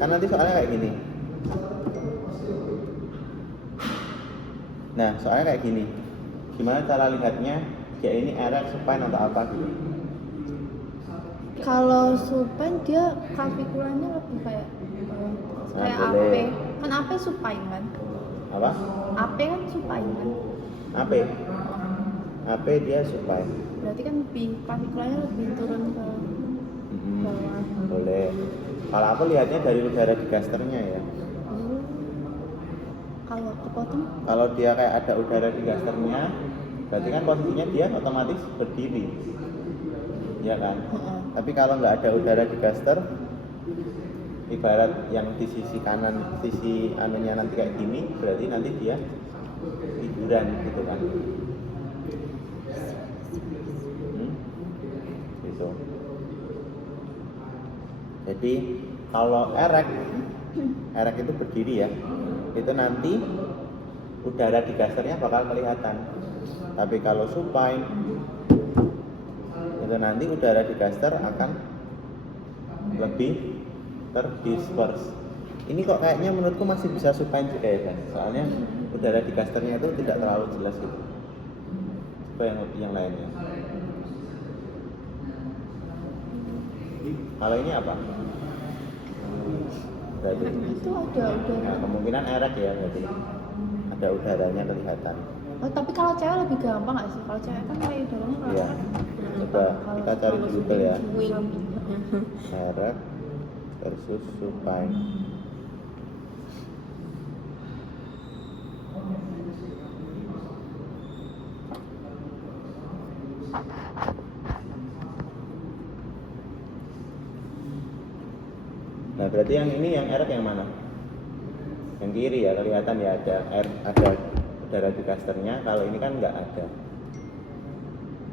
Kan nanti soalnya kayak gini. Nah, soalnya kayak gini. Gimana cara lihatnya? Ya ini error supine atau apa gitu? Kalau supine dia kavikulanya lebih kayak AP. boleh. Kan AP supine kan? Apa? AP kan supine kan? AP? AP dia supine. Berarti kan lebih kavikulanya lebih turun ke bawah. Boleh. Kalau aku lihatnya dari udara digasternya ya. Kalau kepotong? Kalau dia kayak ada udara digasternya, berarti kan posisinya dia otomatis berdiri, ya kan? Tapi kalau nggak ada udara digaster, ibarat yang di sisi kanan, sisi anunya nanti kayak gini, berarti nanti dia tiduran gitu kan? Gitu. Jadi kalau erek itu berdiri ya, itu nanti udara digasternya bakal kelihatan. Tapi kalau supine itu nanti udara digaster akan lebih terdisperse. Ini kok kayaknya menurutku masih bisa supine juga ya kan? Soalnya udara digasternya itu tidak terlalu jelas gitu. Coba yang lainnya. Kalau ini apa? Berarti Itu ada udara. nah, kemungkinan erek ya berarti. Ada udaranya kelihatan. Oh, tapi kalau cewek lebih gampang nggak sih? Kalau cewek kan kayak udaranya kalau Iya. Coba kita cari di Google ya. Erek versus supine. Nah, berarti yang ini yang erek yang mana? Yang kiri ya, kelihatan ya ada udara digasternya. Kalau ini kan nggak ada.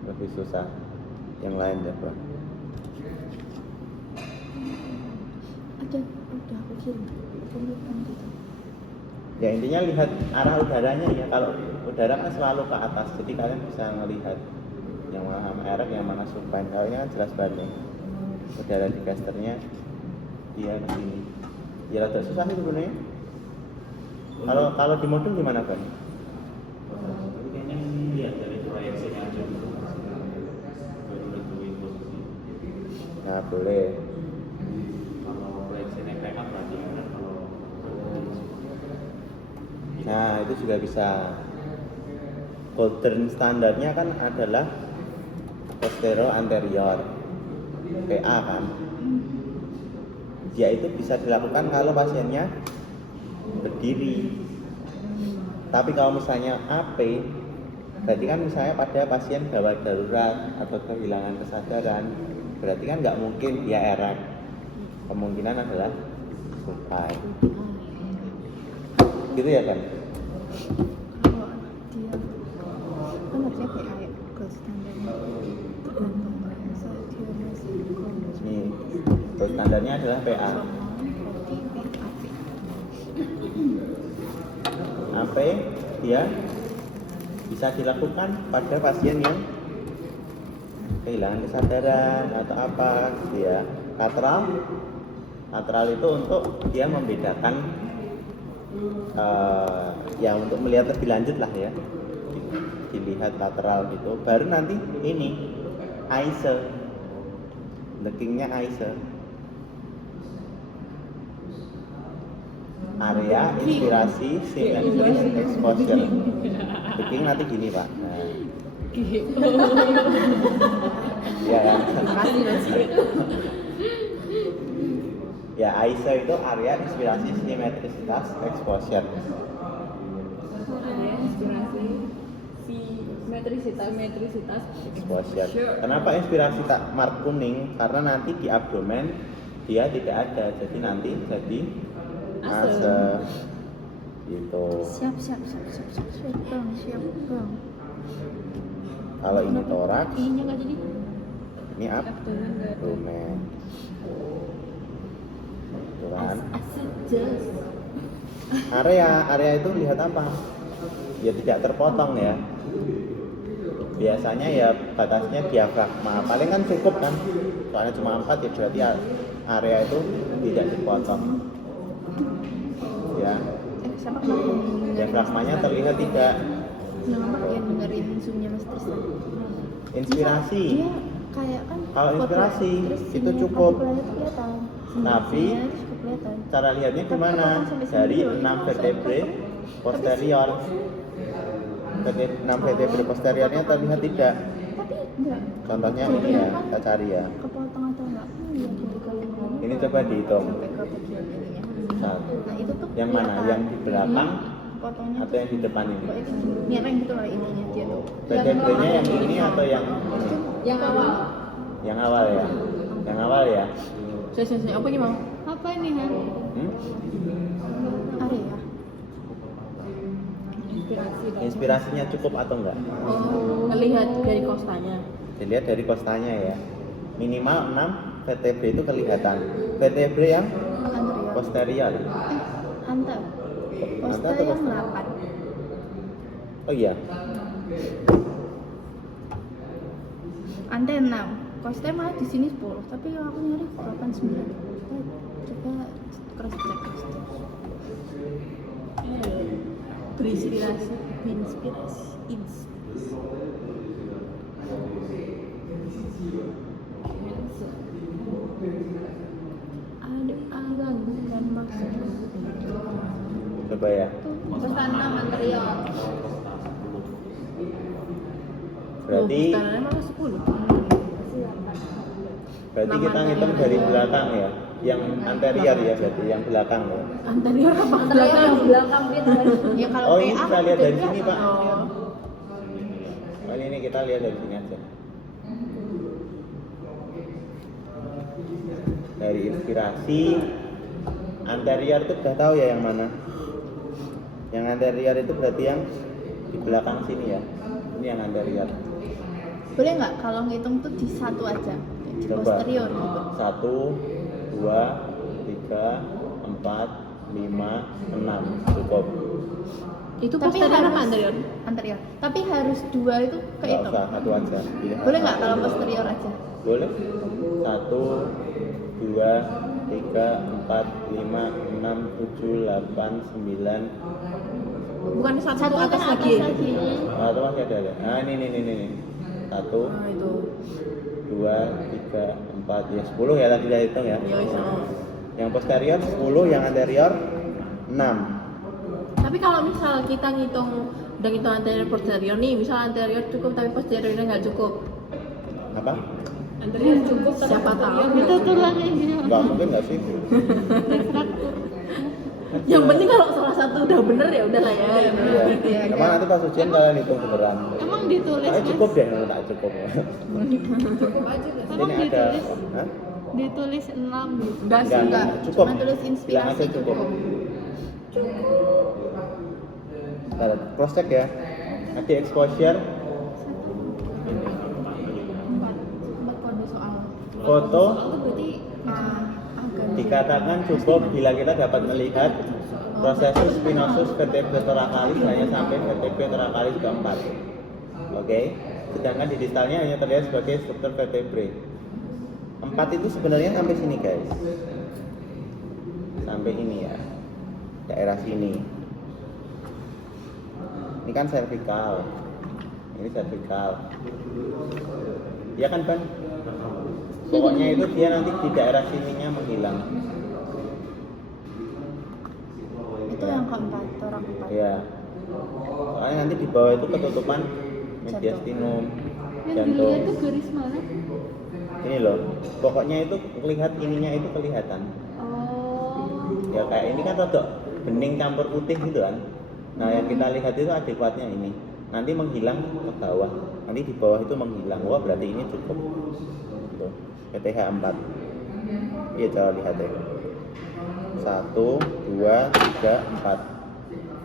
Lebih susah. Yang lain coba. ada udah kecil kelihatan gitu. Ya intinya lihat arah udaranya ya. Kalau udara kan selalu ke atas, jadi kalian bisa melihat yang mana erek, yang mana supine. Kalau ini kan jelas banget nih. Udara digasternya dia ke sini. Ya rada susah sih sebenarnya. Kalau di modul gimana kan? Kayaknya lihat dari proyeksinya aja. Baru nentuin posisi. Nah boleh. Kalau proyeksinya kayak apa berarti kan kalau Nah itu juga bisa. Golden standarnya kan adalah posterior anterior, PA kan. Dia itu bisa dilakukan kalau pasiennya berdiri. Tapi kalau misalnya AP, berarti kan misalnya pada pasien gawat darurat atau kehilangan kesadaran, berarti kan nggak mungkin dia erek. Kemungkinan adalah supine. Gitu ya kan? Kalau dia kan harusnya PA ya, gold standarnya tergantung bahasa dia masih kondisi. Nih, gold standarnya adalah PA. AP dia bisa dilakukan pada pasien yang kehilangan kesadaran atau apa gitu ya. Lateral itu untuk dia membedakan ya untuk melihat lebih lanjut lah ya, dilihat lateral gitu. Baru nanti ini ICE, lookingnya ICE, area inspirasi simetris exposure. Looking nanti gini pak. Nah. Ya kan? Ya ICE itu area inspirasi simetrisitas exposure. Area inspirasi metrisitas Exposure. Kenapa inspirasi tak mark kuning? Karena nanti di abdomen dia tidak ada, jadi nanti jadi ase gitu. Siap bang. Kalau ini toraks, Ininya nggak jadi. ini abdomen. Tuh kan? Area itu lihat apa? Ya tidak terpotong ya. Biasanya ya batasnya diafragma, paling kan cukup kan? Soalnya cuma 4 ya berarti area itu tidak dipotong. Ya, Siapa kemarin diafragmanya terlihat tidak. yang apa yang dengerin zoomnya Mas Tristan? Inspirasi. Dia kayak kan Kalau foto, inspirasi, terus itu ininya cukup. partikelnya tuh kelihatan. Tapi, Sinyalnya tuh cukup kelihatan. Cara lihatnya Tapi gimana? kalau sampai sini Dari dulu, itu 6 langsung vertebrae potong. posterior. 6 vertebrae posteriornya terlihat tidak. Tapi enggak. Contohnya Jadi ini ya, kenapa kita cari ya. kepotong atau enggak? Iya, jadi kalau ini Ini coba dihitung. sampai ke bagian ininya. Satu. Nah, itu tuh Yang mana? kelihatan. Yang di belakang Potongnya atau yang di depan ini? Pokoknya itu miring gitu lah ininya dia tuh. Vertebrenya yang ini atau yang Yang awal. yang awal ya? Yang awal ya? Saya apa ini mau? Apa ini, Han? Hmm? Area. Inspirasinya cukup atau enggak? Oh, lihat dari kostanya. Dilihat dari kostanya ya. Minimal 6 vertebrae itu kelihatan. Vertebrae yang Anterior. posterior. Antar. Antar Poster atau yang poster? 8. Oh iya. Ante 6. Koster malah di sini 10, tapi kalau aku nyari 8 9. Coba cross check. Berinspirasi. Ada bukan maksud. Coba ya. Poster 6 anterior. Berarti Tangannya malah 10. berarti kita ngitung dari belakang ya. Yang anterior ya berarti yang belakang ya. Anterior apa? Belakang. Ya kalau Oh, ini PA kita lihat udah dari sini, Pak. Oh. Oh, ini kita lihat dari sini aja. Dari inspirasi anterior itu udah tahu ya yang mana. Yang anterior itu berarti yang di belakang sini ya. Ini yang anterior. boleh nggak kalau ngitung tuh di satu aja di Coba. posterior gitu. 1, 2, 3, 4, 5, 6 cukup. Itu Tapi posterior harus apa anterior? anterior. Tapi harus 2 itu Nggak kehitung. usah, satu aja. Pilih Boleh satu. nggak kalau posterior aja? Boleh. 1, 2, 3, 4, 5, 6, 7, 8, 9. Bukan satu, Satu atas kan lagi. Atau masih ada. Nah, ini. 1, Nah, itu. 2, 3, 4, ya 10 ya tadi kita hitung ya. Ya wis. Oh. Yang posterior 10, yang anterior 6. Tapi kalau misal kita ngitung udah ngitung anterior posterior nih, misal anterior cukup tapi posteriornya nggak cukup. Apa? Anterior cukup siapa tahu. Itu tulangnya dia. Enggak mungkin enggak sih? Yang penting kalau salah satu udah bener ya udahlah ya. Iya. Emang nanti pas ujian kalian hitung beneran. Emang ditulis Kayaknya cukup deh, kalau tak cukup. Emang Ini ada. ditulis Hah? ditulis 6 gitu. Enggak sih. Enggak, cukup. Cuma tulis Bilang inspirasi aja cukup. Ntar, cross check ya. Nanti exposure, 4 kode soal. foto Itu berarti agak dikatakan cukup bila kita dapat melihat prosesus spinosus vertebrae thoracalis hanya sampai vertebrae thoracalis keempat. Oke. Sedangkan di distalnya hanya terlihat sebagai struktur vertebrae. 4 itu sebenarnya sampai sini guys. Sampai ini ya. Daerah sini. Ini kan cervical. Ini cervical. Ya kan Ban? Pokoknya itu dia nanti di daerah sininya menghilang. itu yang keempat, orang keempat. Ya. Soalnya nanti di bawah itu ketutupan mediastinum, jantung. garis mana? Ini loh. Pokoknya itu lihat ininya itu kelihatan. Oh. Ya kayak ini kan rodok bening campur putih gitu kan. Nah, yang kita lihat itu adekuatnya ini. Nanti menghilang ke bawah. Nanti di bawah itu menghilang. Wah, berarti ini cukup. Tuh, PTH 4. Iya, coba lihat ya. 1, 2, 3, 4.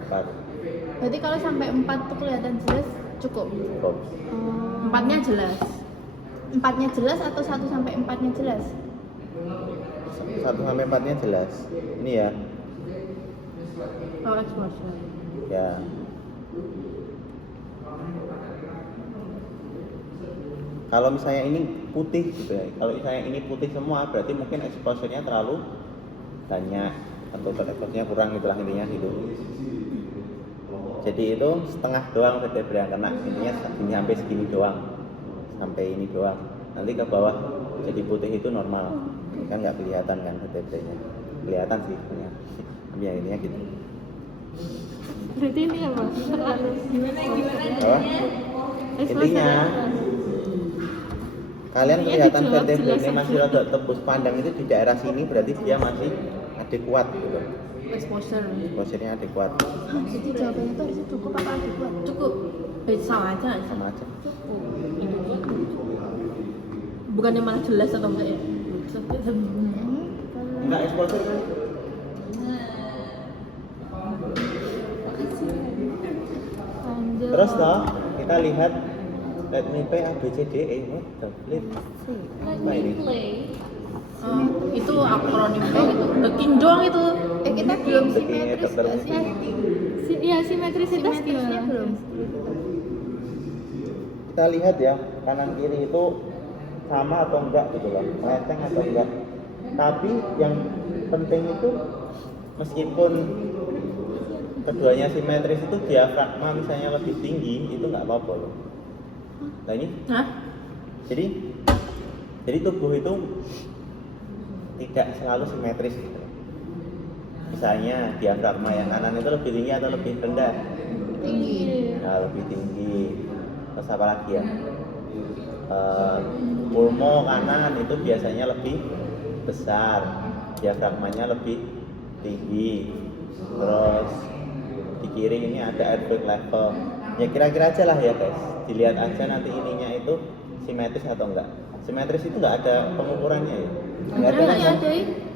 4. Berarti kalau sampai 4 tuh kelihatan jelas cukup. Cukup. Empatnya jelas. 4-nya jelas atau 1 sampai 4-nya jelas? 1 sampai 4-nya jelas. Ini ya. Oh, exposure. Ya. Kalau misalnya ini putih gitu ya. Kalau misalnya ini putih semua berarti mungkin exposure-nya terlalu banyak. atau exposure-nya kurang itulah intinya gitu. Jadi itu setengah doang vertebra yang kena, intinya segini sampai segini doang, sampai ini doang. Nanti ke bawah jadi putih itu normal, kan nggak kelihatan kan vertebranya, kelihatan sih sebenarnya. Tapi yang intinya gitu. Berarti ini apa? Oh, intinya kalian kelihatan vertebra ini masih rada tembus pandang itu di daerah sini, berarti dia masih adekuat gitu. Exposure. Posisinya adekuat, Jadi jawabannya itu harusnya cukup apa adekuat? Cukup. Sama aja nggak sih? sama aja. Bukannya malah jelas atau enggak ya? Enggak exposure kan? Lanjut. Terus toh kita lihat let me play A B C D E what the flip. Apa ini? Itu akronim kayak gitu. Looking doang itu. Kita belum Detiknya simetris dokter nggak sih? Ya simetrisitas Simetrisnya gimana? belum. Kita lihat ya kanan kiri itu sama atau enggak gitu loh, melenceng atau enggak. Tapi yang penting itu meskipun keduanya simetris itu diafragma misalnya lebih tinggi itu nggak apa-apa loh. Nah ini Hah? jadi tubuh itu tidak selalu simetris gitu. Misalnya diafragma yang kanan itu lebih tinggi atau lebih rendah? Tinggi. Nah, lebih tinggi. Terus apa lagi ya? Pulmo kanan itu biasanya lebih besar, diafragmanya lebih tinggi. Terus di kiri ini ada airway level. Ya kira-kira aja lah ya guys. Dilihat aja nanti ininya itu simetris atau enggak. Simetris itu enggak ada pengukurannya ya. Nggak ada, Berarti kan? ada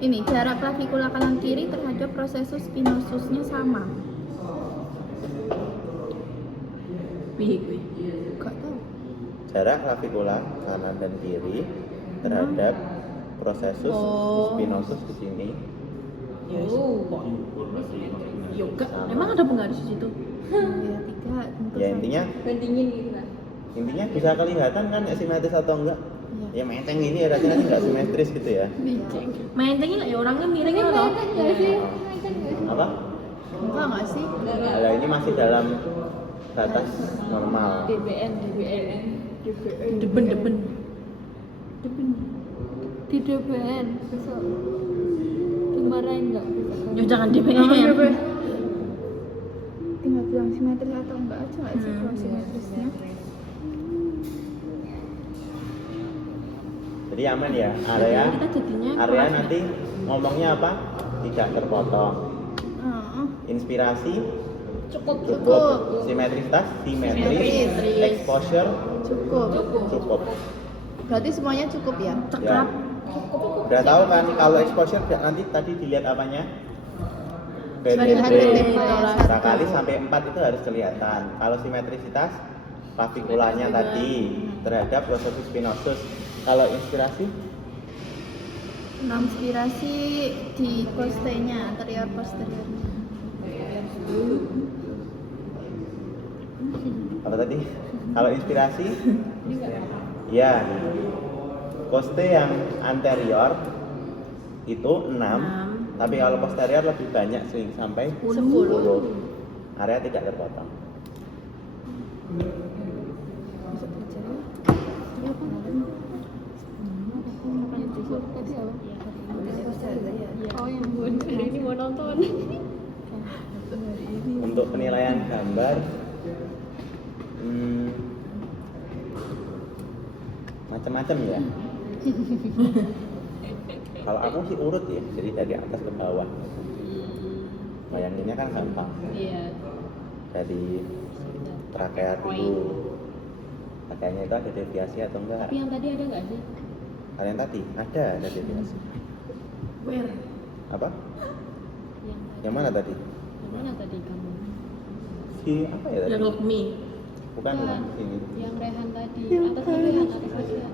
ini jarak klavikula kanan kiri terhadap prosesus spinosusnya sama. Wih, wih. Gak tahu. Jarak klavikula kanan dan kiri terhadap prosesus spinosus di sini. Yoga. Emang ada penggaris di situ? Ya tiga. tentu Ya saja. intinya Bandingin gitu lah. bisa kelihatan kan ya simetris atau enggak. Iya. Ya menteng ini ya rasanya enggak simetris gitu ya. Mentengnya lah ya orangnya miringnya loh. Nggak sih? Apa? Enggak sih? Nah, ini masih dalam batas normal. DBN. Deben. Di DBN besok dimarahin nggak? Ya jangan di Jangan PM. DB. Tinggal bilang simetris atau enggak aja nggak sih kalau simetrisnya? Jadi aman ya area Kita jadinya area kelas nanti ngomongnya apa? Tidak terpotong. Heeh. Inspirasi Cukup. cukup, simetritas simetris, Simetris. exposure Cukup. cukup. Berarti semuanya cukup ya? Ya. Udah tahu kan kalau exposure nanti tadi dilihat apanya? Melihat vertebra. Barangkali sampai 4 itu harus kelihatan. Kalau simetrisitas klavikulanya tadi terhadap prosesus spinosus. Kalau inspirasi Inspirasi di postenya, anterior posterior. apa tadi? Kalau inspirasi ya poste yang anterior itu 6, tapi kalau posterior lebih banyak sering sampai 10. Area tidak terpotong. Oh yang hari ini mau nonton. Untuk penilaian gambar macam-macam ya. Kalau aku sih urut ya, jadi dari atas ke bawah. Bayanginnya kan gampang. Iya. Dari trakea dulu. Trakeanya itu ada deviasi atau enggak? Tapi yang tadi ada nggak sih? Kalau yang tadi ada deviasi. Where? Apa? Yang Yang mana tadi? Yang mana tadi kamu? Si apa ya tadi? Yang look me. Bukan ini. Yang Rehan tadi. Atas lagi Han, atas lagi Han.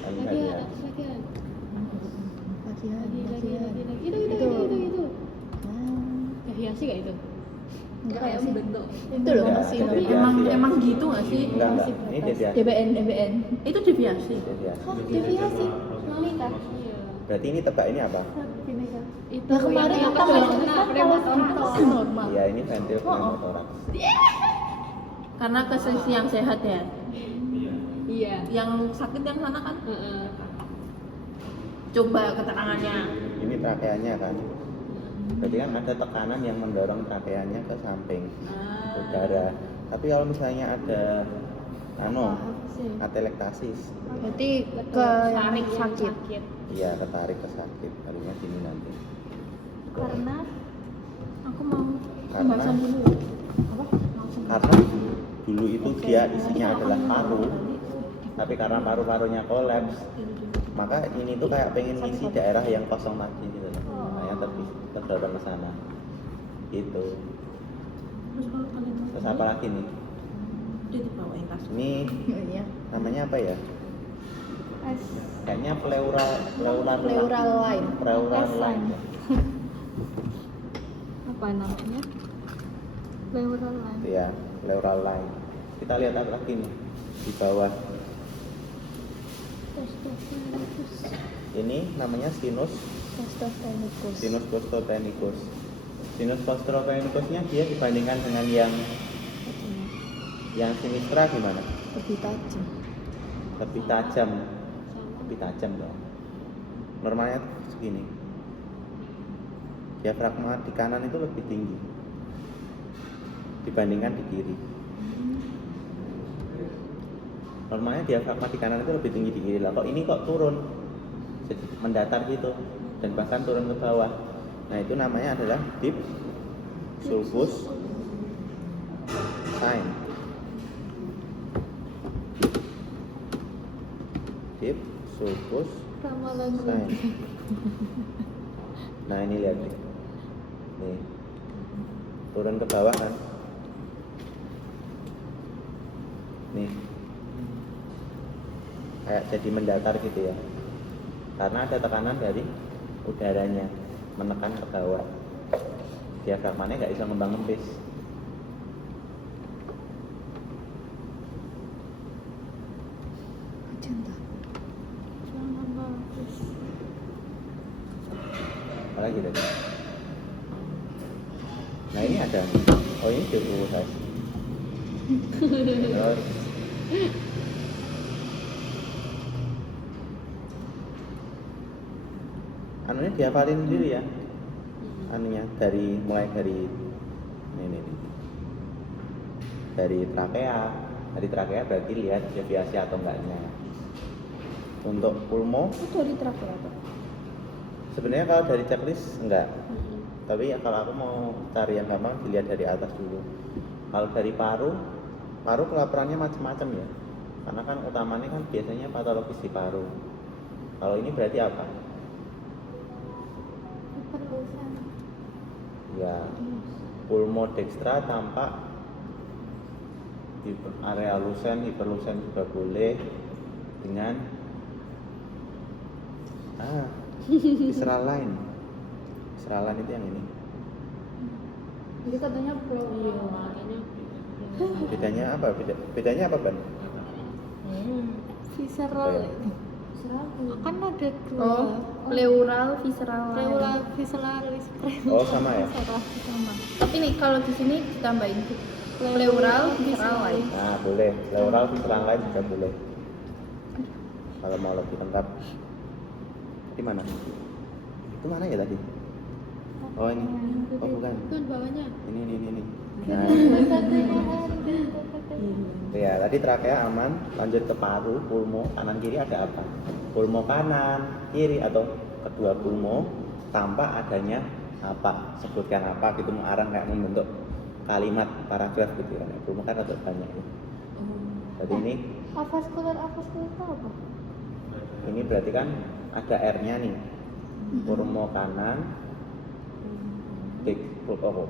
Lagi Lagi ya. Han, atas lagi Han. Bagian, Lagi. bagian. Itu. Ah, Hiasi nggak itu? enggak Kayak sih. membentuk. Itu loh Enggak, masih tapi normal. Emang gitu nggak sih? Enggak. Ini deviasi. DBN. Itu deviasi. Deviasi. Oh, deviasi. Malika. Iya. Berarti ini tebak ini apa? gini kan. Itu Nah, kemarin yang kata kena kan pneumotoraks. kalau normal. Iya, ini ventil pneumotoraks. Karena ke sisi yang sehat ya. Iya. Yang sakit yang sana kan. Heeh. Coba keterangannya. Ini trakeanya kan. Berarti kan ada tekanan yang mendorong trakeanya ke samping udara. Tapi kalau misalnya ada atelektasis, Berarti ke yang sakit. iya ketarik ke sakit. Harusnya gini nanti. Karena Aku mau Karena pembahasan dulu. karena dulu itu dia isinya adalah paru, tapi karena paru-parunya kolaps, maka ini tuh kayak pengen ngisi daerah yang kosong tadi gitu loh. Makanya terdorong ke sana. Gitu. Terus kalau kalian Terus apa lagi nih? dia dibawain tas. Ini iya. namanya apa ya? Kayaknya pleural Pleural line. Apa namanya? Pleural line. Iya, pleural line. Kita lihat apa lagi nih di bawah. Ini namanya sinus costotenicus. Sinus costotenicusnya dia dibandingkan dengan yang sinistra gimana? Lebih tajam. Lebih tajam dong. Normalnya segini. Diafragma di kanan itu lebih tinggi dibandingkan di kiri. Normalnya diafragma di kanan itu lebih tinggi di kiri lah. Kok ini kok turun, jadi mendatar gitu dan bahkan turun ke bawah. Nah itu namanya adalah deep sulcus sign. Deep sulcus Ramalan sign. Nah ini lihat nih, turun ke bawah kan, nih kayak jadi mendatar gitu ya, karena ada tekanan dari udaranya menekan ke bawah. Diafragmanya nggak bisa ngembang ngempis. Cinta. Apalagi tadi? Nah ini ada, oh ini diurus. Terus anunya dihafalin sendiri ya, anunya mulai dari ini. Dari trakea berarti lihat deviasi atau enggaknya. Untuk pulmo Itu dari trakea apa? sebenarnya kalau dari checklist enggak, tapi ya kalau aku mau cari yang gampang dilihat dari atas dulu. Kalau dari paru kelaparannya macam-macam ya, karena kan utamanya kan biasanya patologis di paru. Kalau ini berarti apa? Ya, pulmo dextra tampak di area lusen, hiperlusen juga boleh dengan visceral line. Visceral line itu yang ini. Jadi katanya Bedanya apa? Bedanya apa, Ban? visceral. Kan ada dua. Oh, pleural, visceral line. Pleural, visceral, Oh, sama ya? Sama. Tapi nih kalau di sini ditambahin pleural, visceral line. Nah, boleh. Pleural visceral line juga boleh. Kalau mau lebih lengkap. Di mana? Itu mana ya tadi? Oh ini. Oh bukan. Kan bawahnya. Ini. Nah, ya tadi trakea aman. Lanjut ke paru, pulmo, kanan kiri ada apa? Pulmo kanan, kiri atau kedua pulmo tanpa adanya apa? Sebutkan apa? Gitu mengarang kayak membentuk kalimat paragraf gitu kan. Pulmo kan ada banyak. Ya. Jadi ini Avaskular itu apa? ini berarti kan ada R-nya nih. Pulmo kanan,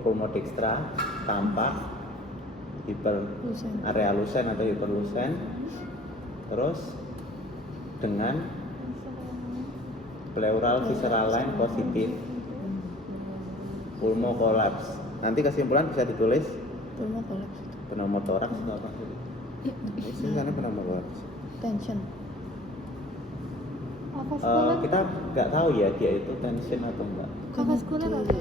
pulmo dextra tanpa area lusen atau hiperlusen, terus dengan pleural visceral line positif, pulmo kolaps. Nanti kesimpulan bisa ditulis Pulmo kolaps. pneumotoraks atau apa sih? Ini sana pneumothorax. Tension. Kita nggak tahu ya dia itu tension atau enggak. Avaskular apa?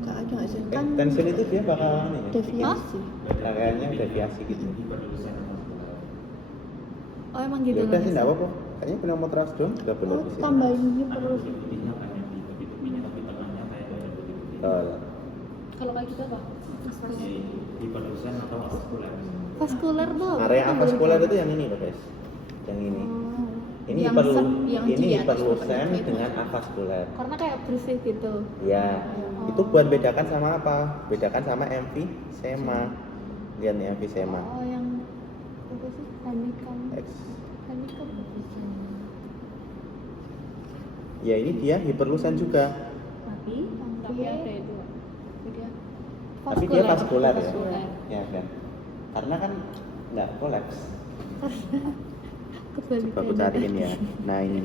Enggak ada nggak sih? Kan Tension itu dia bakal ini ya, deviasi. kayaknya deviasi gitu. Oh emang gitu Ya udah sih nulisnya. nggak apa-apa. Kayaknya pneumotorax doang juga benar Oh, di sini. tambahin ini perlu. Intinya kan yang di tepi-tepinya tapi tengahnya kayak ada titik-titik. Betul. Kalau kayak gitu apa? Di hiperlusen atau avaskuler. Vaskular tuh. Area avaskular itu yang ini loh guys. Yang ini. Ini Yang hiperlu yang ini di atas hiperlusen itu. dengan avaskuler. Karena kayak bersih gitu. Ya, itu buat bedakan sama apa? Bedakan sama emfisema. Lihat nih emfisema. Oh yang apa sih? Honeycomb. X. Honeycomb. Ya ini dia hiperlusen juga. Tapi ada itu. Dia Tapi dia vaskular ya. Vaskular. Ya kan. Karena kan nggak kolaps. Kebalikannya. Coba aku cariin ya. Nah ini.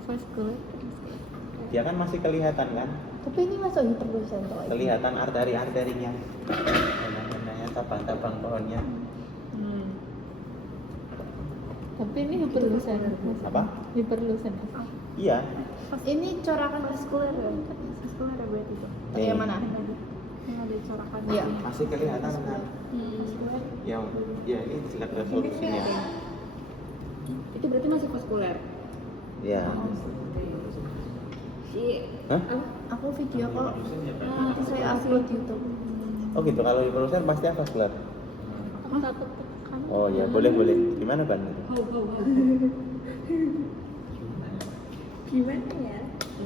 Vaskular. Dia kan masih kelihatan kan? Tapi ini masuk hiperlusen tuh. Kelihatan arteri-arterinya. Benang-benangnya, tabang-tabang pohonnya. Tapi ini hiperlusen. Apa? Hiperlusen. Iya. Ini corakan vaskular ya? Vaskular ya berarti itu. Nih. Yang mana? Yang ada corakan. Iya. Masih kelihatan kan? Yang ya ini jelek resolusinya. Itu berarti masih vaskular. Ya. Hah? Aku video kok nanti saya upload YouTube. Oh gitu. Kalau hiperlusen pasti avaskular. Aku takut tekan. Oh ya, boleh. Gimana Ban? Gimana ya?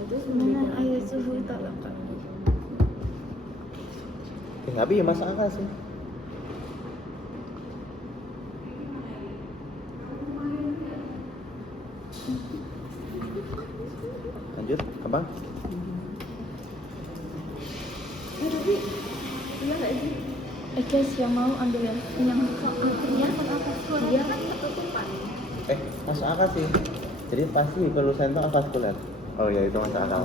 Dengan ayat suhu tolong Kak. Tapi ya masuk akal sih. Lanjut, apa? Iya nggak sih? Guys yang mau ambil yang akhirnya Dia kan ketutupan. Masuk akal sih. Jadi pasti hiperlusen itu avaskular. Oh ya itu masuk akal.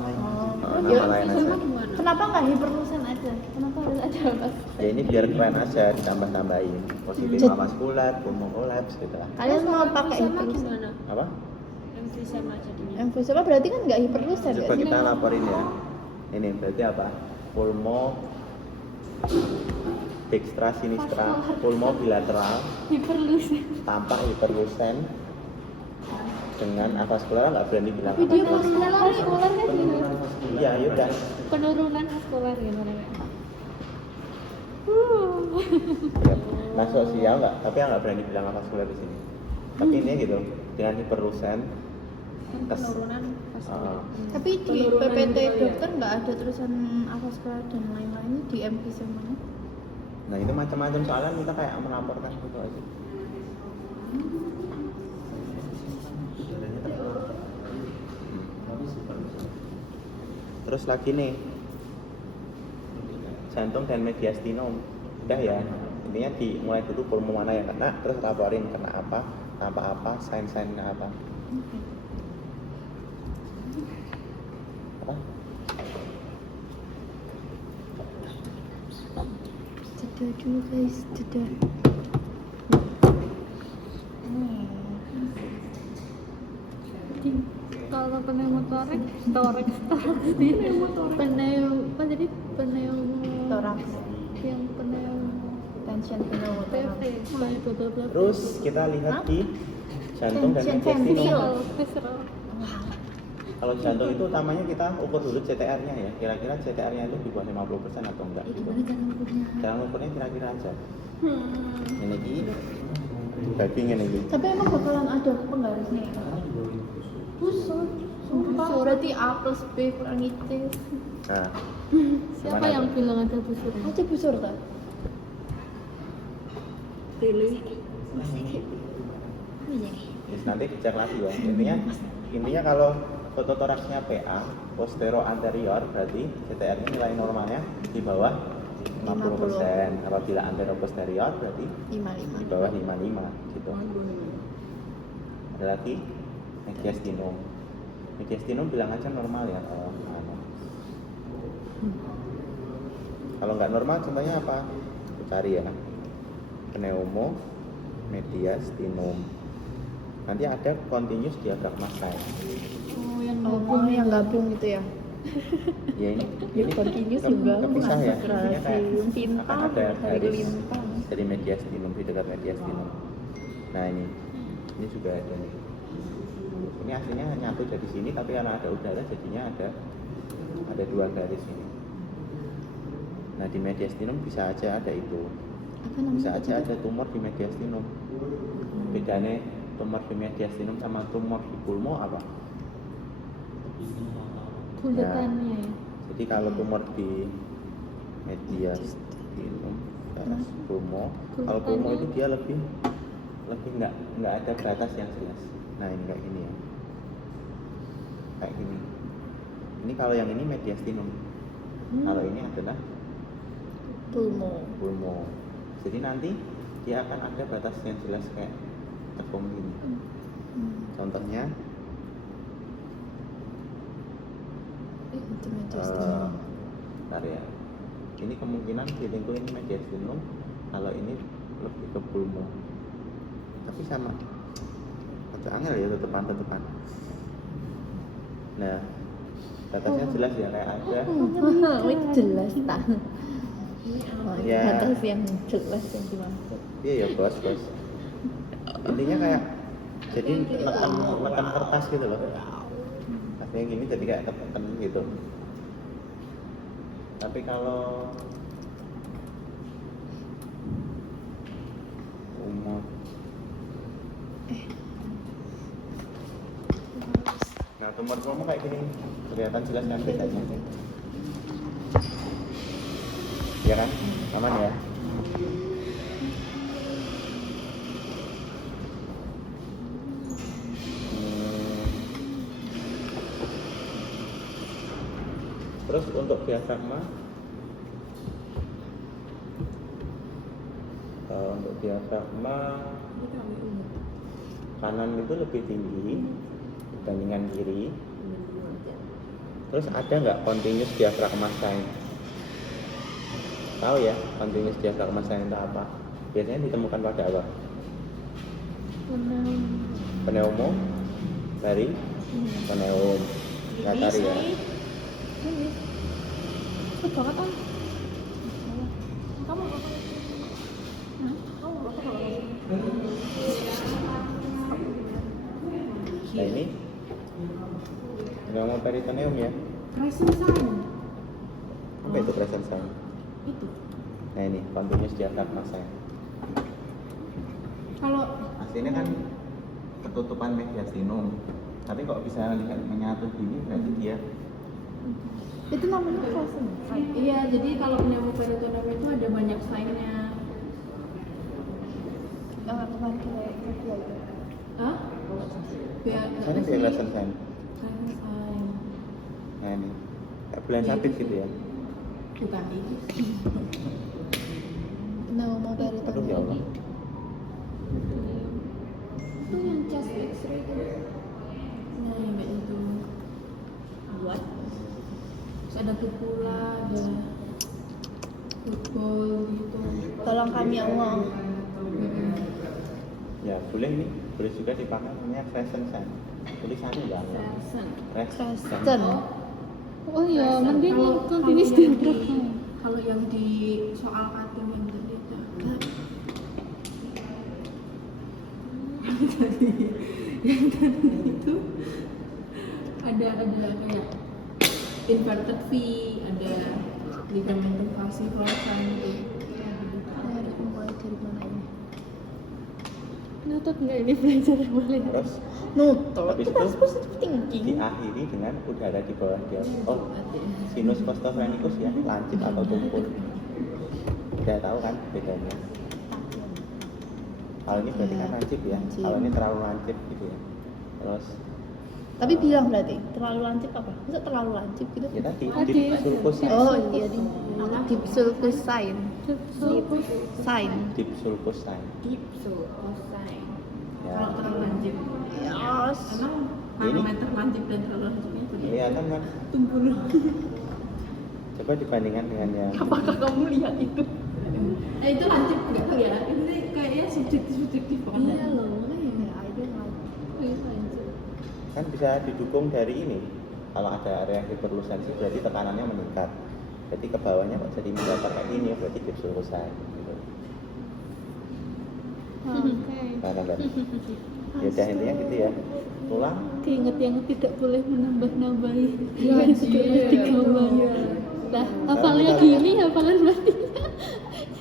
Nama lain aja. Kenapa nggak hiperlusen aja? Kenapa harus ada apa? Ya ini biar keren aja ditambah-tambahin. Positif Jadi- avaskular, pulmokolaps gitu lah. Kalian mau pakai sama hiperlusen? gimana? Apa? Emfisema jadinya. Emfisema berarti kan nggak hiperlusen ya? Coba kita laporin ya. Ini berarti apa? Pulmo dextra sinistra, pulmo bilateral, Hiperlusen. tampak hiperlusen dengan avaskular nggak berani bilang Tapi dia avaskular. vaskular kan gitu. Iya, yaudah. Penurunan vaskular gimana ya? Ya, masuk sih ya nggak, tapi nggak berani bilang avaskular di sini. Tapi ini gitu, dengan hiperlusen. Penurunan vaskular. Tapi di PPT dokter nggak ada tulisan avaskular dan lain-lainnya di emfisema. Nah itu macam-macam soalnya kita kayak melaporkan gitu aja. Terus lagi nih jantung dan mediastinum udah ya, intinya mulai dulu pulmo mana yang kena, terus laporin kena apa, tanpa apa, sign-signnya apa. Apa? Jeda dulu guys, jeda. Kalau pneumotorek, torek pneumotorek. Jadi pneumo. Toraks. Yang pneumo. Tension pneumotoraks. PV. Bla bla bla. Terus kita lihat di jantung dan Tension mediastinum. Visceral. Kalau jantung itu utamanya kita ukur dulu CTR-nya ya. Kira-kira CTR-nya itu di bawah 50% atau enggak gitu. Gimana cara ngukurnya? Cara ngukurnya kira-kira aja. Ini ki daging ini. Tapi emang bakalan ada penggarisnya ya? Busur. Sumpah. Berarti A plus B kurang itu. Nah, Siapa gimana yang tuh? bilang ada busur? Aja busur kan? Terus nanti dicek lagi ya. Intinya kalau fototoraksnya PA postero anterior berarti CTR-nya nilai normalnya di bawah 50%. Apabila anterior posterior berarti 55. di bawah 55 gitu. Ada lagi mediastinum. Mediastinum bilang aja normal ya kalau kalau nggak normal contohnya apa? Aku cari ya. Pneumo mediastinum. Nanti ada continuous diafragma sign. Oh, yang Oh, yang gabung gitu ya. Ya ini Ya continuous ke- juga. kepisah ya. Intinya kayak Pintar akan ada dari garis lintang. dari mediastinum di dekat mediastinum. Nah ini juga ada nih. Ini aslinya nyatu dari sini, tapi karena ada udara jadinya ada dua garis ini. Nah di mediastinum bisa aja ada itu, Apa namanya? bisa aja ada tumor di mediastinum. Bedanya tumor di mediastinum sama tumor di pulmo apa? kuletannya ya. Jadi kalau tumor di mediastinum, pulmo, kalau pulmo itu dia lebih nggak ada batas yang jelas. Nah ini kayak gini ya, kayak gini. Ini kalau yang ini mediastinum, kalau ini adalah pulmo. Jadi nanti dia akan ada batas yang jelas kayak tepung gini. Contohnya Itu mediastinum. bentar ya. Ini kemungkinan feelingku ini mediastinum, kalau ini lebih ke pulmo. Tapi sama. Agak angel ya tetepan. Nah, batasnya jelas ya kayak ada. Wih jelas tak. Ya. Batas yang jelas yang dimaksud. Iya ya bos. Intinya kayak jadi neken kertas gitu loh. Kayak gini jadi kayak tekan gitu. Tapi kalau umur nah tumor kamu kayak gini kelihatan jelas kan bedanya. Ya kan? Aman ya? Terus untuk diafragma, kanan itu lebih tinggi dibandingkan kiri. Terus ada nggak continuous diafragma sign? Tahu ya continuous diafragma sign itu apa? Biasanya ditemukan pada apa? Pneumo, dari pneum, nggak tahu ya. Suka kan? Kamu Nah ini pneumoperitoneum ya. Present sign. Apa itu present sign? Itu. Nah ini continuous diafragma sign. Kalau Aslinya kan ketutupan mediastinum, tapi kok bisa lihat menyatu gini berarti dia Itu namanya present. iya, jadi kalau pneumoperitoneum itu ada banyak sign-nya. Kemarin kayak Hah? Biar sana dia present sign. Present sign. Nah ini kayak bulan sabit gitu ya. Bukan ini. Aduh ya Allah. itu yang chest X-ray itu. Nah, yang kayak itu. Buat. Terus ada kukula, ada football gitu. Tolong kami Allah. Ya boleh ini, boleh juga dipakai namanya crescent sign. Tulisannya jangan. Present. Kristen. Oh iya, nanti Kalau continuous yang di diafragma. kalau yang di soal cutting yang tadi itu yang tadi itu ada kayak inverted V, ada ligamentum falciform gitu. Harus mulai dari mana ini? Nutut nggak ini belajar boleh? Terus Nutut. habis Kita itu positive thinking. diakhiri dengan udara di bawah dia. Oh, sinus costophrenicus ya, lancip atau tumpul. Udah tahu kan bedanya. Kalau ini berarti kan lancip ya. Lancip. Kalau ini terlalu lancip gitu ya. Terus Tapi bilang berarti terlalu lancip apa? Masa terlalu lancip gitu? ya tadi Tadi. deep sulcus sign. Oh iya di deep sulcus sign. Sign. Deep sulcus sign. Deep sulcus sign. Ya. Kalau terlalu lancip. Yes. Emang Ini? parameter lancip dan terlalu lancipnya itu dia. Kelihatan kan? Tumpul. Coba dibandingkan dengan yang Apakah kamu lihat itu? Itu lancip nggak tahu ya. Ini kayaknya subjektif Iya pokoknya. loh, makanya I don't like. kan bisa didukung dari ini. Kalau ada area yang hiperlusensi berarti tekanannya meningkat. Jadi ke bawahnya kok jadi menggambar kayak ini, berarti diabsorbusai. Gitu. Oke. Paham kan? Ya udah intinya gitu ya. Tulang Diingat yang tidak boleh menambah-nambahi. Iya, Juga harus digambar. Nah, hafalnya kita- gini, hafalan berarti.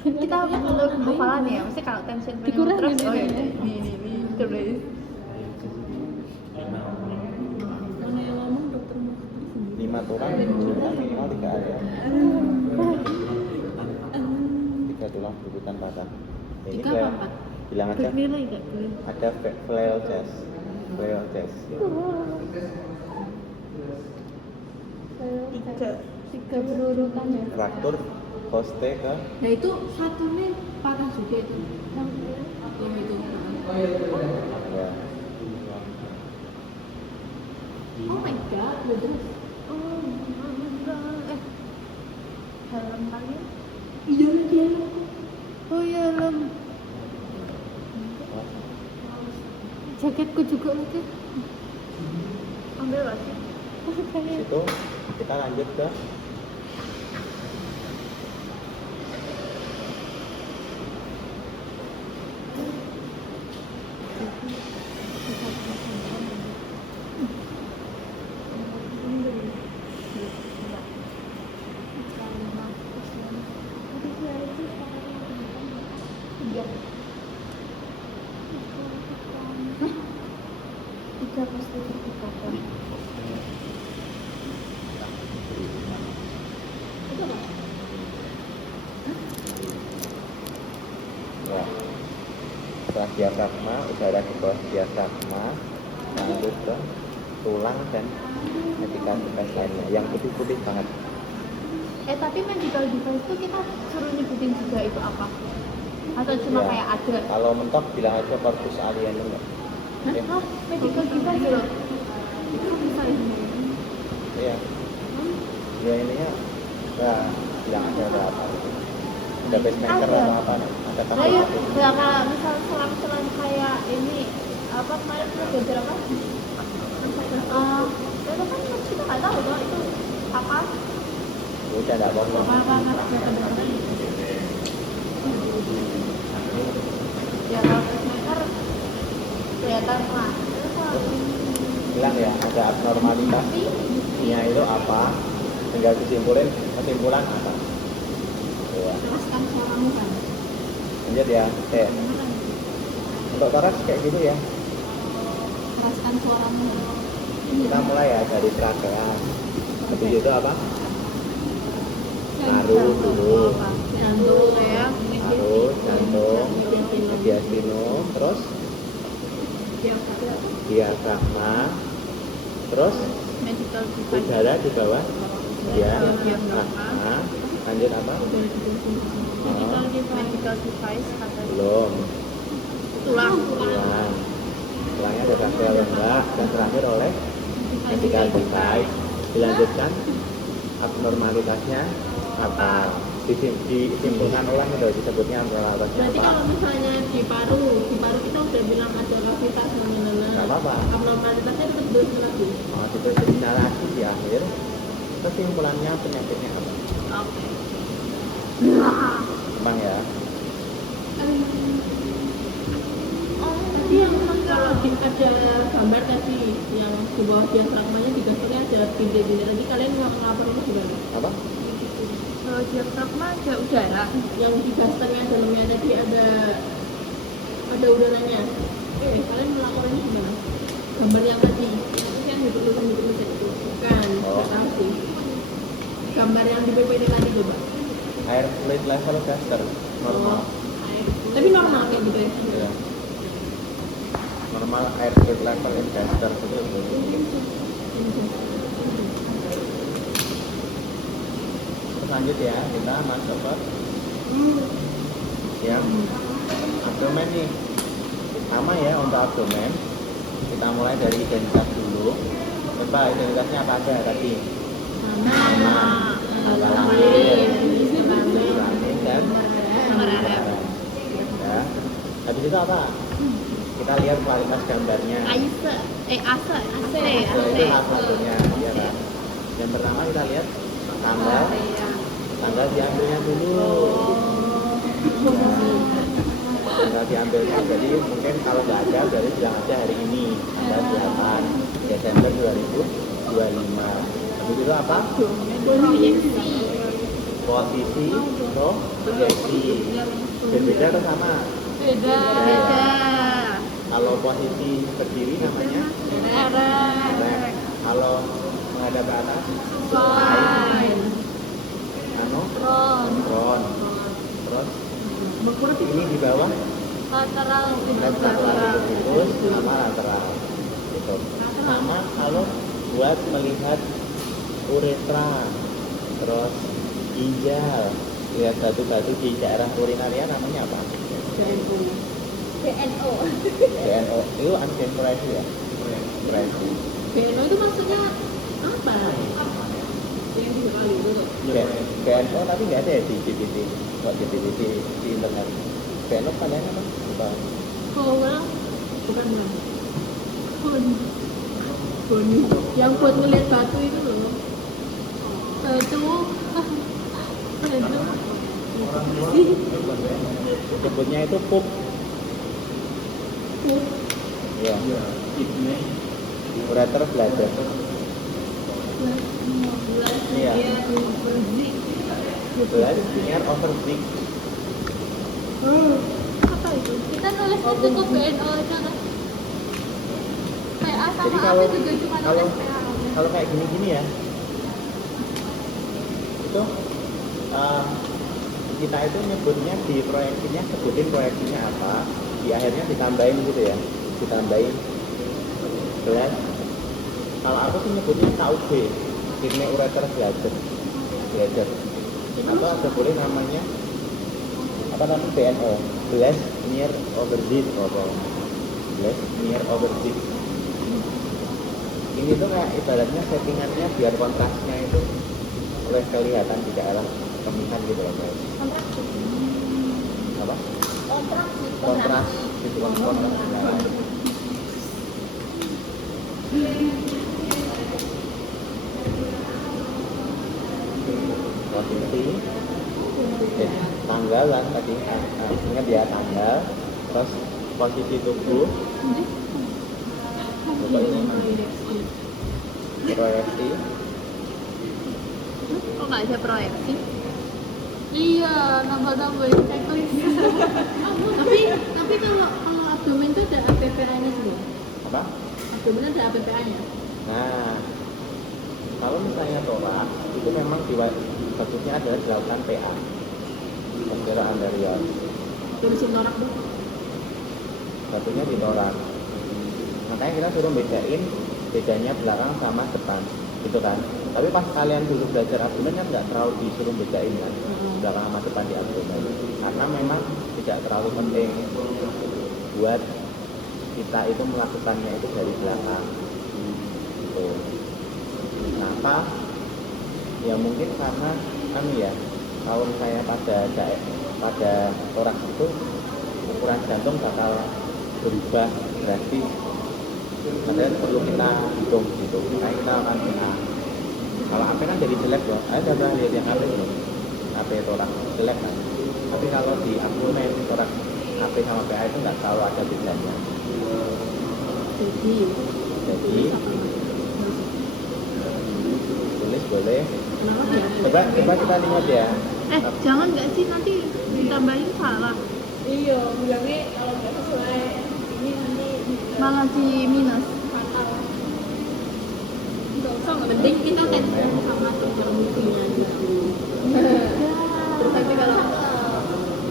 Kita menurut hafalan ya, mesti kalau tension paling Dikurangin terus, ya, oh ya, ya. ini terus. Mana yang ngomong dokter Mukhtar sendiri. 5 tulang juga minimal 3 area. 3 tulang berikutan patah. Ini Tiga kayak apa 4? bilang aja Bernilai nggak boleh? ada flail chest. Flail chest. Tiga berurutan ya. Fraktur coste ke Nah itu satunya patah juga itu. Yang itu. ya. Oh my god, udah terus. Dalam kali Iya dia. Oh iya, lem. Jaketku juga lagi. ambil lagi. Di situ kita lanjut ke Tiga pasti tiga. ya. Setelah diafragma, udara di bawah diafragma lanjut ke tulang dan medial device lainnya yang putih-putih banget. Tapi medical device itu kita suruh nyebutin juga itu apa? Atau cuma Ya. kayak ada? Kalau mentok bilang aja corpus alienum ya. Oke. Hah? Medical device loh? Itu bisa ya? Iya. Ya ininya ya bilang aja ada apa. Ada pacemaker Ada. atau apa nih? Ada Nah ya, satu. ya kalau misal selang-selang kayak ini apa kemarin kita belajar apa? Itu kan kita nggak tahu loh itu apa. Udah enggak apa-apa. Ya kalau pacemaker kelihatan lah. Bilang ya ada abnormalitas. Nya itu apa? Tinggal disimpulin kesimpulan apa. Ya. Teruskan suaramu kan. Lanjut ya. Oke. Untuk toras kayak gitu ya. Teruskan suaramu. Kita mulai ya dari trachea. Habis itu apa? Paru dulu. Jantung ya. Paru, jantung, mediastinum, terus diafragma, terus Medical device. udara di bawah diafragma. Lanjut apa? Medical device kata Belum. tulang. Tulang. Tulangnya ada trachea enggak dan terakhir oleh medial device. Dilanjutkan abnormalitasnya apa? Disimpulkan ulang itu disebutnya abnormalitasnya Berarti apa? kalau misalnya di paru kita udah bilang ada kavitas Nggak apa-apa. abnormalitasnya tetap terus lagi. Oh, itu bicara lagi di akhir. Kesimpulannya penyakitnya apa? Oke. Emang ya? Tadi yang kalau ada gambar tadi yang di bawah diafragmanya di gastronya ada bintik-bintik tadi kalian ngelaporin itu gimana? Apa? Kalau diafragma ada udara. Yang di gastronya dalamnya tadi ada udaranya. Kalian melaporin itu gimana? Gambar yang tadi yang diperlukan itu bukan Oh. nggak tahu sih. Gambar yang di PPT tadi coba. Air fluid level gaster normal. Tapi normal kayak gitu ya. Ya. Normal air fluid level in gaster itu. Terus lanjut ya, kita masuk ke yang abdomen nih. Sama ya untuk abdomen. Kita mulai dari identitas dulu. Coba identitasnya apa aja tadi? Nama, kelamin dan Nomor arab. ya. Habis itu apa? kita lihat kualitas gambarnya. Aisa, Asa, Itu salah satunya, ya kan. Yang pertama kita lihat tanggal diambilnya dulu. Tanggal diambilnya, jadi mungkin kalau nggak ada berarti bilang aja hari ini tanggal 8 Desember 2025. Habis itu apa? proyeksi. Posisi, proyeksi. Berbeda atau sama? Beda. Kalau posisi berdiri namanya rek. Kalau menghadap ke atas, Fine. anu, Ron. front. Terus ini di bawah Lateral. lateral putus sama lateral. Gitu. Sama kalau buat melihat uretra, terus ginjal, lihat batu-batu di daerah urinaria namanya apa? DNO. DNO. Itu antidepresi ya? Depresi. BNO itu maksudnya apa? Yang tiga kali itu tuh. BNO tapi nggak ada ya di GPT, di internet. BNO kalian apa? Bukan. Kowe. Bukan bukan. Boni. Yang buat ngeliat batu itu loh. Batu. Sebutnya itu pup. Ya. Ureter belajar. Iya. Belas linear overbreak. Apa itu? Kita nulisnya cukup BNO aja kan? PA Jadi sama kalau AP juga cuma kalau nulis PA. kalau kayak gini-gini ya, itu kita itu nyebutnya di proyeksinya, sebutin proyeksinya apa, di akhirnya ditambahin gitu ya, ditambahin belas. Kalau aku sih nyebutnya KUB, kidney ureter bladder, atau ada boleh namanya apa namanya BNO, blast near overbreak, blast near overbreak. Ini tuh kayak ibaratnya settingannya biar kontrasnya itu oleh kelihatan di daerah kemihan gitu loh guys. Apa? Kontras gitu kan, kontras. Posisi tanggal kan tadi ingat ya, tanggal, terus posisi tubuh, coba ini proyeksi. Kok nggak ada proyeksi? Iya, nambah-nambahin checklist. Tapi kalau abdomen itu ada APPA-nya sih. Apa? Abdomen ada APPA-nya. Nah, kalau misalnya torak itu memang bagusnya adalah dilakukan PA, posterior anterior. Terusin norak dulu. Batunya di torak. Makanya kita suruh bedain bedanya belakang sama depan, gitu kan. Tapi pas kalian dulu belajar abdomen kan nggak terlalu disuruh bedain kan, belakang sama depan di abdomen, karena memang tidak terlalu penting buat kita itu melakukannya itu dari belakang. Gitu. Kenapa? Ya mungkin karena ya, kalau misalnya pada torak itu ukuran jantung bakal berubah drastis. Makanya perlu kita hitung gitu. Makanya kita akan PA. Kalau AP kan jadi jelek loh. Ada pernah lihat yang AP belum? AP torak jelek kan. Tapi kalau di abdomen torak AP sama PA itu nggak selalu ada bedanya. Jadi tulis boleh. Coba kita lihat ya. Jangan nggak sih, nanti ditambahin salah. Iya, bilangnya kalau nggak sesuai ini nanti Malah di minus. fatal. Nggak usah, nggak penting kita tes sama dokter musinya aja. Terus nanti kalau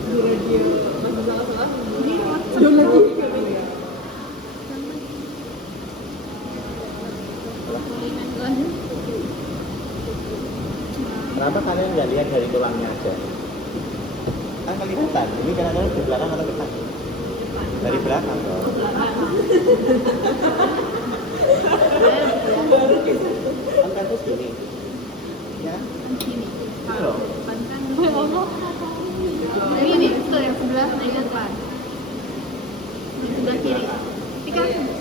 di radio masih salah-salah, jauh lagi. Kenapa kalian nggak lihat dari tulangnya aja? Kan kelihatan. Ini kadang-kadang di belakang atau depan? Dari belakang dong. Kan terus gini. Ya. Ini loh. Ini nih, tuh yang sebelah, ingat Pak. Yang sebelah kiri.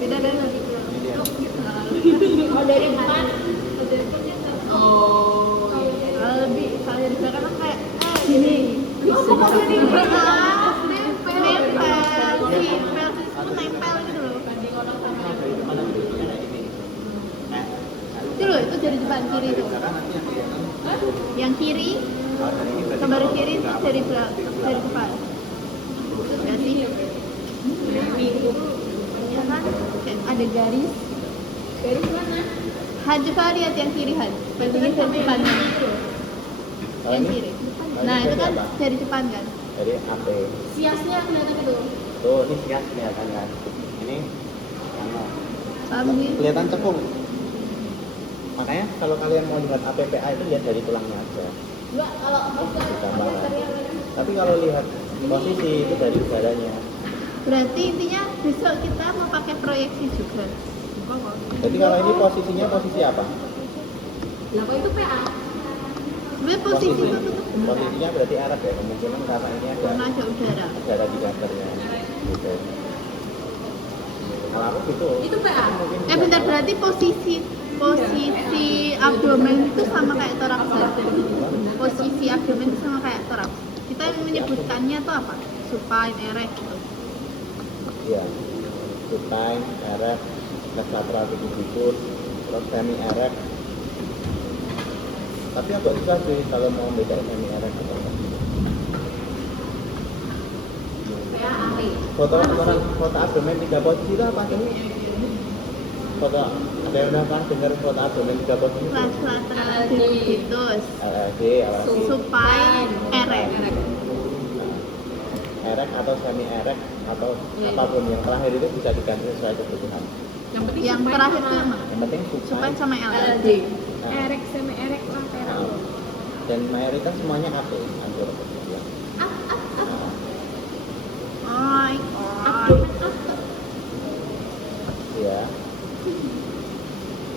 Beda kan nanti Ini dia. oh dari depan dari depannya oh Lebih kalau dari belakang kan kayak gini. kok maksudnya di Ah, nempel sih, itu nempel gitu loh. Nah, dari depan nanti bentuknya kayak gini. Itu loh, itu dari depan kiri tuh. Sekarang nanti yang kelihatan. Yang kiri, Kalau dari ini berarti gambar kalau kiri itu nggak dari apa. dari depan. Ya sih. Ya kan? Kayak ada garis. dari mana Han coba lihat yang kiri Han. Bandingin dari depan. Kalau Yang ini, kiri. kalau Nah ini itu berarti kan apa? dari depan kan. Dari AP. siasnya kelihatan gitu Tuh, ini sias kelihatan kan. Ini sama. Ambil. Kelihatan cekung. Makanya kalau kalian mau lihat APPA itu lihat dari tulangnya aja. enggak kalau Gambaran. Tapi kalau lihat posisi itu dari udaranya. Berarti intinya besok kita mau pakai proyeksi juga. Jadi kalau ini posisinya posisi apa? lah kok itu PA Sebenarnya posisi itu tuh Posisinya berarti Arab ya, kemungkinan karena ini ada karena ada udara. udara di dasarnya. Gitu. Kalau aku gitu. itu PA Bentar, berarti posisi abdomen itu sama kayak toraks ya? Posisi abdomen itu sama kayak toraks. Kita menyebutkannya tuh apa? Supine, erect gitu. Iya. Supine, erect, left lateral tibicular, terus semi erect. Tapi agak susah sih kalau mau bedain semi erect atau enggak. PA AE Foto abdomen 3 posisi itu apa sih? Foto ada yang udah pernah dengar foto abdomen 3 posisi? Left lateral tibicular, LLD, supine, erect. erect atau semi erect atau apapun yang terakhir itu bisa diganti sesuai kebutuhan. yang penting Yang terakhir tuh yang mana? Yang penting Supine supine sama LLD. Nah, erek sama erek lah PA dan mayoritas semuanya AP hampir ya. Oh my god. Ya.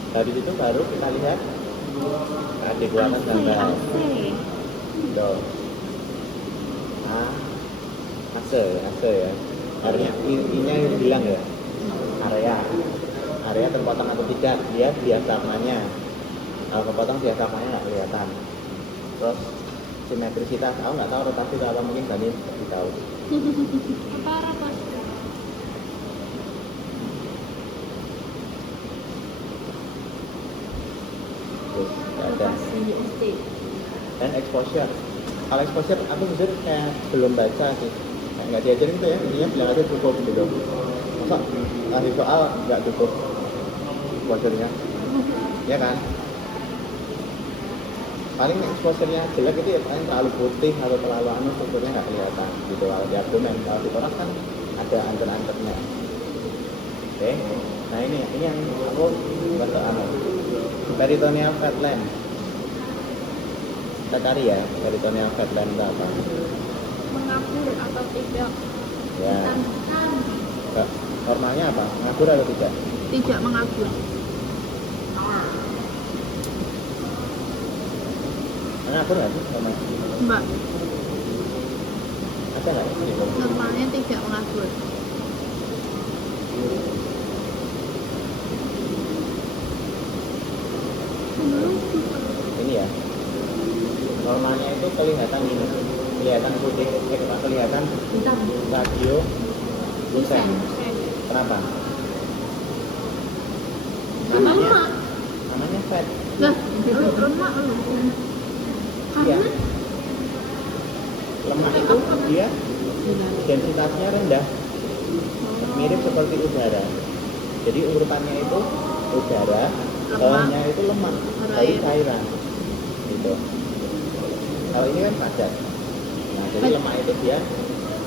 Dari situ baru kita lihat keadekuatan gambar. AC. Tuh. Ase ya. Artinya intinya yang bilang ya. Area terpotong atau tidak, dia diafragmanya. Kalau kepotong diafragmanya nggak kelihatan. Terus simetrisitas, aku nggak tahu rotasi itu apa, mungkin Dani lebih tahu. apa rapat Terus nggak ada. rotasi ST Dan exposure. Kalau exposure aku jujur kayak belum baca sih. Kayak nggak diajarin gitu ya, intinya bilang aja cukup gitu. Masa ahli soal nggak cukup exposure-nya, ya kan? Paling exposure-nya jelek itu ya paling terlalu putih atau terlalu anu, strukturnya nggak kelihatan gitu. Kalau di abdomen, kalau di thorax kan ada anter-anternya. Oke, nah ini yang aku baca anu peritoneal flatland. Kita cari ya peritoneal flatland itu apa? mengabur atau tidak Ya, tangan normalnya apa? Ngabur atau tidak? Tidak mengabur. Ngabur nggak sih sama? Mbak, Ada nggak sih? normalnya tidak mengabur. Ini ya. Normalnya itu kelihatan ini, kelihatan putih, kelihatan hitam radio lusen. Kenapa? Namanya, namanya fat. Lah, lemak lu. Iya. Lemak itu dia densitasnya rendah, mirip seperti udara. Jadi urutannya itu udara, bawahnya itu lemak, lalu cairan. Gitu. Kalau ini kan padat. Nah, jadi lemak itu dia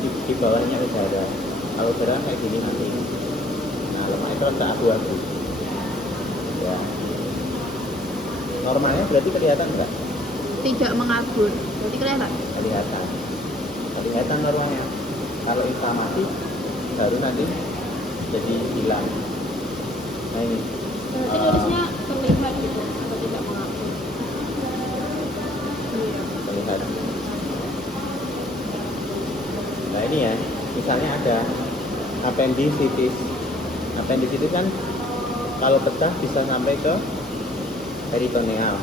di bawahnya udara. Kalau udara kayak gini nanti. Nah, lemak itu rada abu-abu. Ya. Normalnya berarti kelihatan nggak? Tidak mengabur. Berarti kelihatan. Kelihatan. Kelihatan normalnya. Kalau inflamasi baru nanti jadi hilang. Nah ini. berarti tulisnya terlihat gitu atau tidak mengabur Terlihat. Nah ini ya, misalnya ada appendicitis Appendicitis kan kalau pecah bisa sampai ke peritoneum.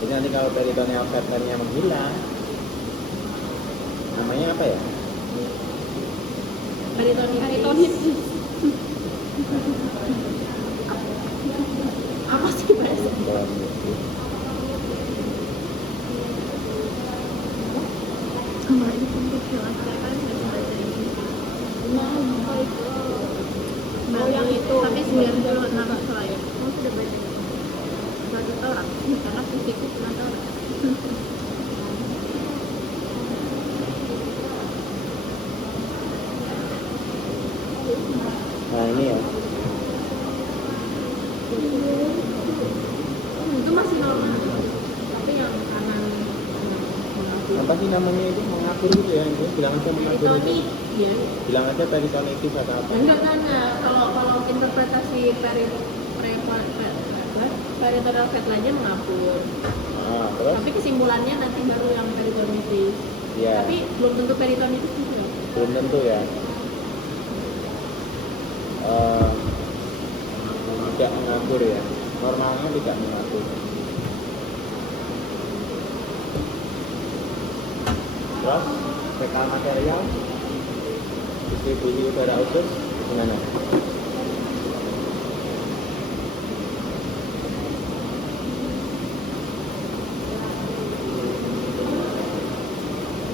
Jadi nanti kalau peritoneal fatnya menghilang, namanya apa ya? Peritonitis. Apa sih bahasa? Sama ini untuk jelaskan kan bahasa Inggris. Oh yang itu. Tapi 96 slide. Oh sudah baca. Satu orang. Karena fisiknya cuma orang. Nah ini ya. Itu masih normal. Tapi yang kanan Apa sih namanya itu mengatur gitu ya? Ini bilang aja mengatur itu. peritonitis. Ya. Bilang aja peritonitis atau apa? Enggak. Kalau interpretasi peritoneal fatnya mengapur. Ah, terus? Tapi kesimpulannya nanti baru yang peritonitis. Iya. Tapi belum tentu peritonitis juga. Belum tentu ya. Tidak mengatur ya. Normalnya tidak mengatur. Terus fekal material, distribusi udara usus gimana?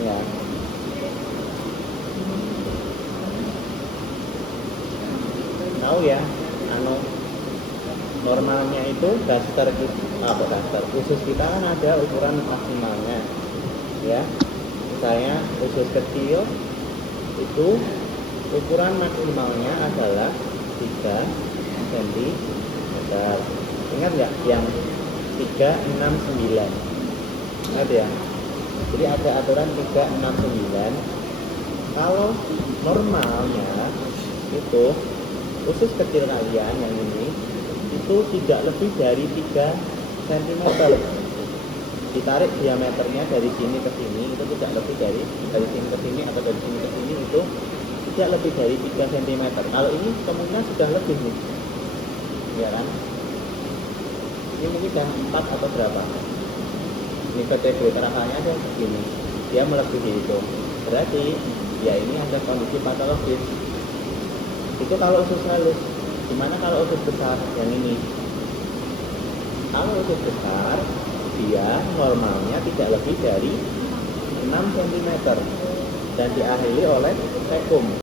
Ya. Tahu ya, normalnya itu daster usus kita kan ada ukuran maksimalnya, ya. Misalnya usus kecil itu ukuran maksimalnya adalah 3 cm. Ingat nggak yang 369? Ingat ya. Jadi ada aturan 369. Kalau normalnya itu usus kecil kalian yang ini itu tidak lebih dari 3 cm. Ditarik diameternya dari sini ke sini itu tidak lebih dari sini ke sini atau dari sini ke sini itu tidak lebih dari 3 cm. Kalau ini kemungkinan sudah lebih nih, ya kan? Ini mungkin sudah 4 atau berapa? Ini vertebrae terakalnya ada begini, dia melebihi itu. Berarti ya ini ada kondisi patologis. Itu kalau usus halus. Gimana kalau usus besar yang ini? Kalau usus besar dia normalnya tidak lebih dari 6 cm dan diakhiri oleh sekum.